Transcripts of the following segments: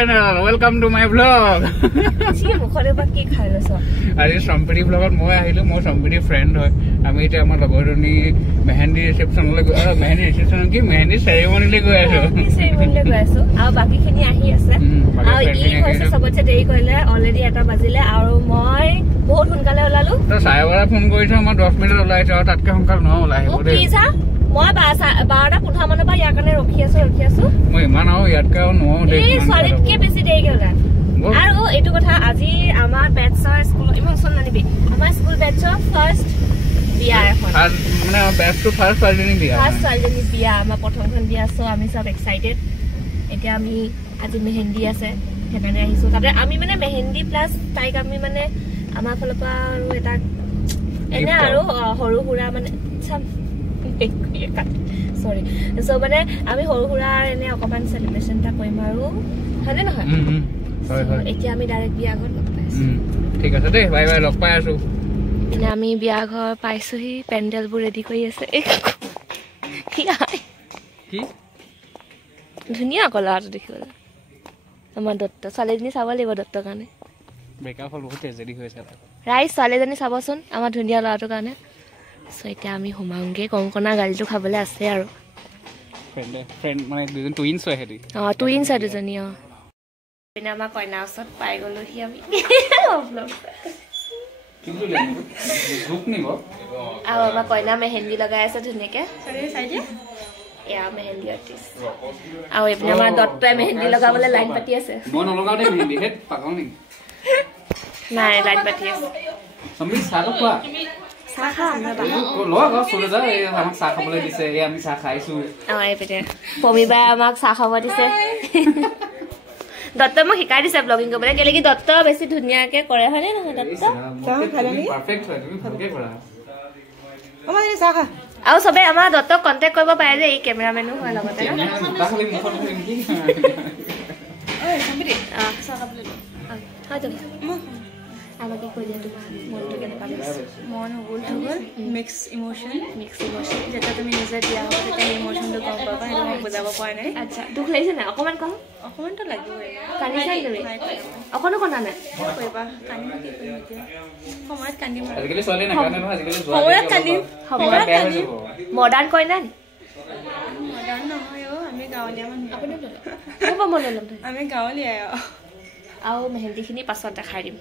Welcome to my vlog. Chi mukhore ba ki khai laso. Ari Sampiri vlogot moi ahilu moi Sampiri friend hoy. Ami eta amar logoroni mehendi reception le mehendi reception ki mehendi ceremony le goi aso. Ceremony le goi aso. Aa baki khini ahi ase. Aa ei hoise sabotse dei koile already eta bazile aru moi bahut hunkale olalu. To saibara phone korise amar 10 minute olaise aru tatke hunkal no olai hebo de. Please মই 12:15 মানৰ পৰা ইয়াৰ কাৰণে ৰখি আছো মই ইমান আৰু ইয়াতকে আৰু নহও দে এই সলিডকে বেছি দেৰি গলা আৰু এইটো কথা আজি আমাৰ বেটছৰ স্কুল ইমান সন নানিবি আমাৰ স্কুল বেটছৰ ফাৰ্ষ্ট বিয়া এখন মানে বেটছটো ফাৰ্ষ্ট সালজনী বিয়া আমাৰ প্ৰথমখন বিয়া সো আমি সব এক্সাইটেড এতিয়া আমি আজি মেহেন্দি আছে হেকানে আহিছো তাতে আমি মানে মেহেন্দি প্লাস তাইক আমি মানে আমাৰ ফালৰ পৰা আৰু এটা এনে আৰু হৰু হুৰা মানে sorry so মানে আমি হৰু হুৰা এনে অকমান সেলিব্ৰেশন টা কৰিম আৰু হনে নহয় হয় এতিয়া আমি ডাইৰেক্ট বিয়া ঘৰ লগ পাইছো ঠিক আছে দে বাই বাই লগ পাই আছো এনে আমি বিয়া ঘৰ পাইছোহি পেন্ডেল বোৰ ৰেডি কৰি আছে কি ধুনীয়া কলাটো দেখিবলৈ আমাৰ দত্ত ছোৱালীজনী চাব লাগিব দত্ত কাৰণে মেকআপ হল বহুত ৰেডি হৈ আছে ৰাইট ছোৱালীজনী চাবচোন আমাৰ ধুনীয়া ল'ৰাটো কাৰণে সো এতিয়া আমি হোমাংগে কংকনা গালিটো খাবলৈ আছে আৰু ফ্ৰেন্ড মানে দুজন টুইনছ হয় হেদি টুইনছ হয় দুজনী পিনা আমাৰ কইনা ওচৰত পাই গলোহি আমি কিন্তু গ্ৰুপ নিব আৰু আমাৰ কইনা মেহেন্দি লগাই আছে ধুনীয়াকে এয়া মেহেন্দি আৰ্টিষ্ট আৰু এপিনে আমাৰ দত্তই মেহেন্দি লগাবলৈ লাইন পাতি আছে মই নলগাও দে মেহেন্দি হেত পাগল নি নাই লাইন পাতি আছে আমি সাগৰ কোৱা সাখা আমরা বাবা লগ সুরজা এই আমাক চা খাবলৈ দিছে এই আমি চা খাইছো এই পেটে পমিবা আমাক চা খাব দিছে দত্ত মোক শিকাই দিছে ব্লগিং কৰিবলৈ কেলে কি দত্ত বেছি ধুনীয়াকে কৰে হয় নে নহয় দত্ত চা খালি পাৰফেক্ট হয় তুমি ভালকে কৰা আমাৰ এই চা খা আৰু সবে আমাৰ দত্তক কন্টাক্ট কৰিব পাৰে যে এই কেমেৰামেনো হয় লগতে তা খালি মুখত কৰিম কি ঐ সম্পতি চা খাবলৈ হয় তুমি আমাকে কই দিয়া তোমার মনটো কেনে পাইছে মন হল মিক্স ইমোশন যেটা তুমি নিজে দিয়া হবে তেটা ইমোশনটো কম পাবা এটা মই বুজাব পাই নাই আচ্ছা দুখ লাগিছে না অকমান কম অকমান তো লাগিবই কানি চাই তুমি অকনো কোনা নাই কইবা কানি কি কইতে সময়ত কান্দি মাৰ আজিকালি চলে না কানে নহয় আজিকালি যোৱা সময়ত কান্দি মডাৰ্ন কই না মডাৰ্ন নহয় আমি গাঁৱলীয়া মানুহ আপুনি ক'ব মন লম আমি গাঁৱলীয়া আৰু মেহেন্দিখিনি পাছত দেখাই দিম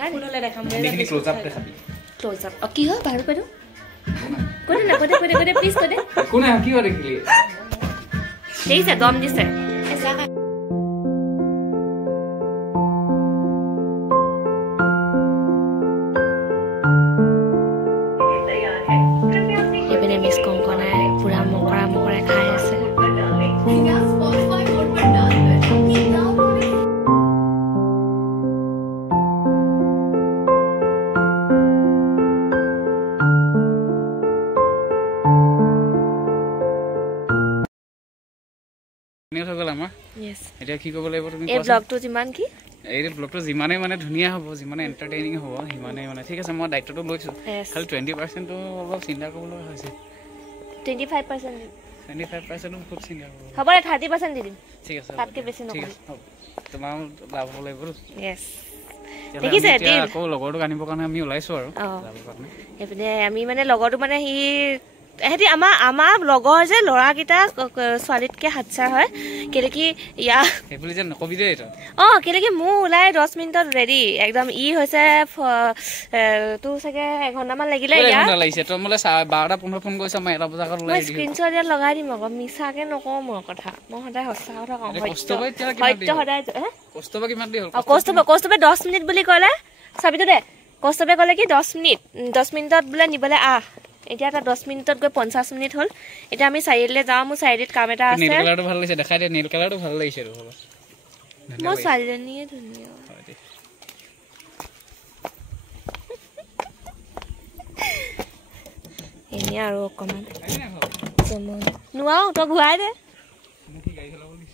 কোনলে দেখাম দেখি ক্লোজ আপ দেখাবি ক্লোজ আপ কি হয় বাহিৰ কৰো কোনে না কোনে প্লিজ কোনে কোনে কি হয় দেখিলি দিছে দম দিছে এসা এবেনে মিস কংকনাই পুৰা মকৰা খাই আছে কি কব লাগিব তুমি এই ব্লগটো যিমান কি এই ব্লগটো যিমানে মানে ধুনীয়া হ'ব যিমানে এন্টাৰটেইনিং হ'ব সিমানে মানে ঠিক আছে মই দায়িত্বটো লৈছো খালি 20% তো অলপ চিন্তা কৰিবলৈ হৈছে 25% খুব চিন্তা কৰিব হ'ব 30% দি দিম ঠিক আছে তাতকে বেছি নকৰিম তোমাৰ লাভ হ'ব লাগিব यस দেখিছে এতিয়া আকৌ লগৰটো আনিব কাৰণে আমি ওলাইছো আৰু যাবৰ কাৰণে এপিনে আমি মানে লগৰটো মানে হি এহেতি আমাৰ লগৰ যে লৰাকিটা ছোৱালীতকে হাতছাৰ হয় কেলে কি ইয়া হেবুলি যে নকবি দে এটা কেলে কি মু ওলাই 10 মিনিটত ৰেডি একদম ই হৈছে তু সকে 1 ঘন্টা মান লাগিলে ইয়া লাগিছে তো মলে 12:15 ফোন কৰিছ মই 1 বজাত ওলাই দি স্ক্ৰিনশ্বট দিয়া লগাই দিম আকৌ মিছাকে নকওঁ মই কথা মই সদায় সঁচা কথা কওঁ সত্য সদায় কষ্টবা কিমান দি হ'ল কষ্টবে 10 মিনিট বুলি ক'লে চাবিটো দে কষ্টবে ক'লে কি 10 মিনিটত বোলে নিবলে এতিয়া এটা 10 মিনিটত গৈ 50 মিনিট হ'ল এতিয়া আমি চাইডলে যাও মু সাইডত কাম এটা আছে নীল কালাৰটো ভাল লাগিছে দেখাই দে নীল কালাৰটো ভাল লাগিছে ৰ মই সাইডনিয়ে ধুনীয়া এনে আৰু অকমান যেমন নুৱাও তো ঘুৱাই দে কি গাড়ী চলাব দিছ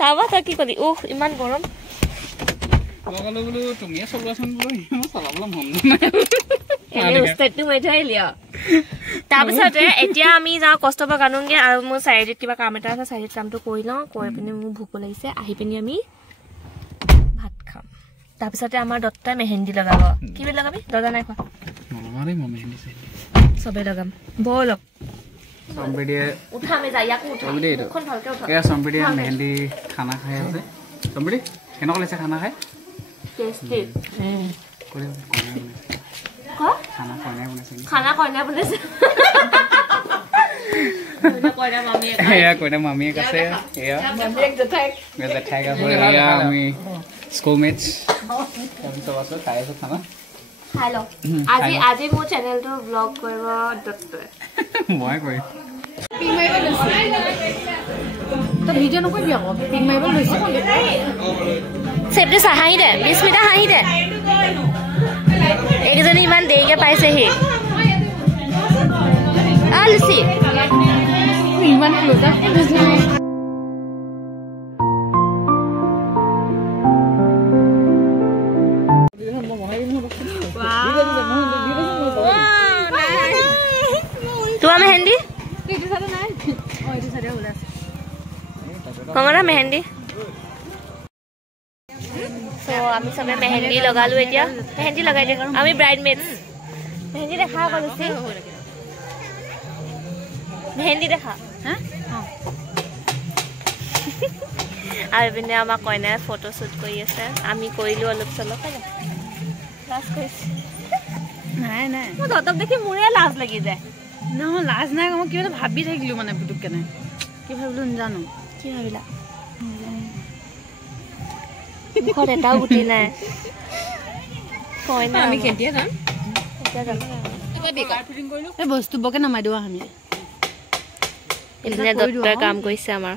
তাবা তা কি কলি ইমান গৰম লগalo বলো তুমিয়ে চলাচোন বলো চলাবলে মন নাই এনে উস্তাদটো মই থৈ লিয়া তাৰপিছতে এতিয়া আমি যাওঁ কষ্ট পৰা গানোগে আৰু মোৰ চাৰিআলিত কিবা কাম এটা আছে চাৰিআলিত কামটো কৰি লওঁ কৰি পিনি মোৰ ভোক লাগিছে আহি পিনি আমি ভাত খাম তাৰপিছতে আমাৰ দত্তাই মেহেন্দি লগাব কি বুলি লগাবি দদা নাই খোৱা চবে লগাম বলক সম্প্ৰীতিয়ে উঠা আমি যাই ইয়াকো উঠা মুখখন ভালকে উঠা এয়া সম্প্ৰীতিয়ে মেহেন্দি খানা খাই আছে সম্প্ৰীতি কেনেকুৱা লাগিছে খানা খাই টেষ্টি খানা কইনা বনাইছে এয়া কইনা মামীয়েক আছে এয়া জেঠাইক আছে এয়া আমি স্কুলমেটছ তাৰপিছত আছো খাই আছো খানা খাই লওঁ আজি মোৰ চেনেলটো ব্লগ কৰিব দত্তই মই কৰিম ভিডিঅ' নকৰিবি আকৌ পিক মাৰিব লৈছে চেপটি হাঁহি দে বিস্মিতা হাঁহি দে এইকেইজনী ইমান দেৰিকে পাইছেহি লুচি ইমান ক্লোজ তোমাৰ মেহেন্দি কঙনা মেহেন্দি আমি চবে মেহেন্দি লগালো এতিয়া মেহেন্দি লগাই দিওঁ আমি ব্ৰাইডমেডছ মেহেন্দি দেখা আকৌ লুচি মেহেন্দি দেখা আৰু পিনে আমাৰ কইনাই ফটো শ্বুট কৰি আছে আমি কৰিলো অলপ চলপ লাজ কৰিছে নাই নাই মই তহঁতক দেখি মোৰে লাজ লাগি যায় নহয় লাজ নাই মই কিবা এটা ভাবি থাকিলো মানে পুতুককে নাই কি ভাবিলো নাজানো কি ভাবিলা ঘৰত এটাও গুটি নাই কইনা আমি কেতিয়া যাম এই বস্তু বকে নামাই দিওঁ আমি এইপিনে দত্তই কাম কৰিছে আমাৰ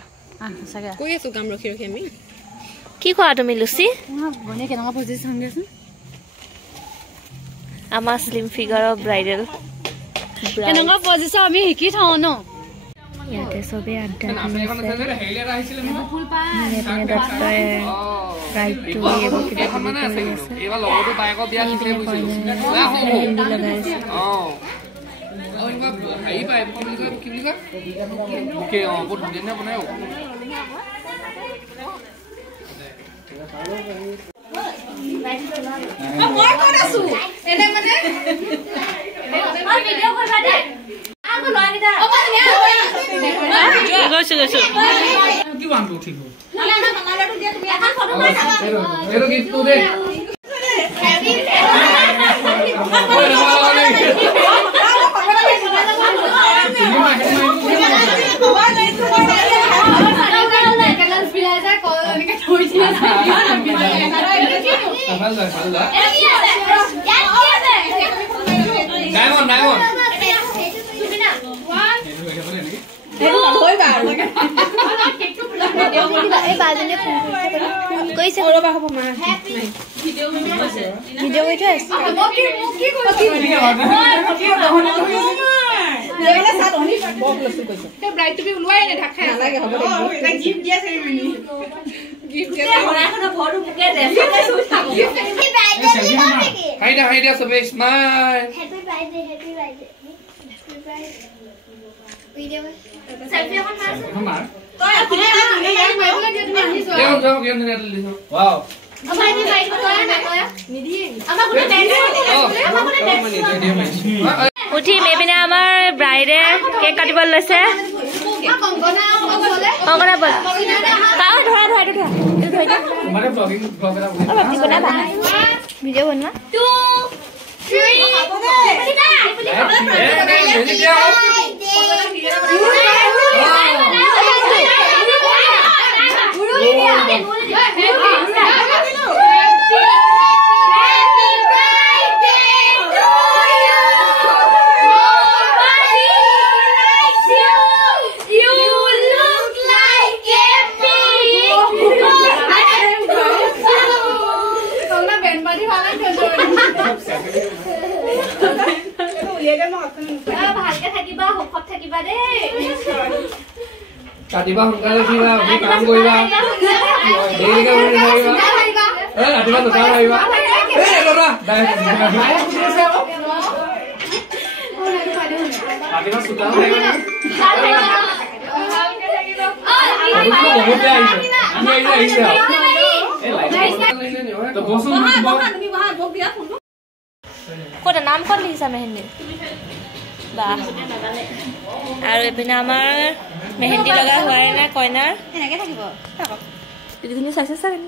কৈ আছো কাম ৰখি ৰখি আমি কি কোৱা তুমি লুচি বনে কেনেকুৱা পজিশ্যন চাওঁগেচোন আমাৰ স্লিম ফিগাৰৰ ব্ৰাইডেল কেনেকুৱা পজিশ্যন আমি শিকি থওঁ ন ইয়াতে চবে আড্ডা দি আছে দত্তই ব্ৰাইডটো এইবোৰ কিবা কিবি কৰি আছে মেহেন্দি লগাইছে উঠি মেপিনে আমাৰ ব্ৰাইডে কেক কাটিব লৈছে কংকনা বল কাও ধৰা ধৰা এইটো ধৰা মানে ব্লগিং ব্লগ এটা ভিডিঅ' বনোৱা 2 ভালকে থাকিবা সুখত থাকিবা দেই ৰাতিপুৱা সোনকালে উঠিবা আপুনি কাম কৰিবা দেৰিলৈকে উঠি থাকিবা ৰাতিপুৱা দুটা আহিবা আজিবা সুতা লাগিব না বহুত আহিছে আমি আহিছে তো বসু তুমি বহা বক দিয়া ফোনটো কোটা নাম কোন লিখিছা মেহেন্দি বা আৰু এপিনে আমাৰ মেহেন্দি লগা হোৱাই না কইনাৰ এনেকে থাকিব থাকক তুমি চাইছা চাগে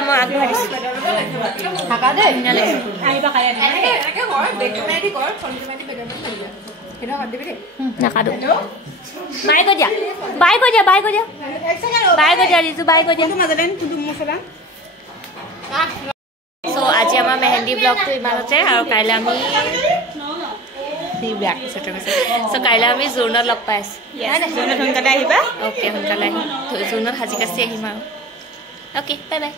মই আগবঢ়াইছো থাকা দে আহিবা খাই এনেকে কৰ বেগমেদি কৰ ফলমেদি বেগমেদি লাগিয়া এটা হাত দিবি দে নাকাদো বাই কৈ দিয়া বাই কৈ দিয়া বাই কৈ দিয়া বাই কৈ দিয়া ৰিজু বাই কৈ দিয়া মাজলেন ফুটু মছলা সো আজি আমাৰ মেহেন্দি ব্লগটো ইমানতে আৰু কাইলৈ আমি ব্যাক সো কাইলৈ আমি জোৰণত লগ পাই আছো জোৰণত সোনকালে আহিবা অ'কে সোনকালে আহিম জোৰণত সাজি কাচি আহিম আৰু অ'কে বাই বাই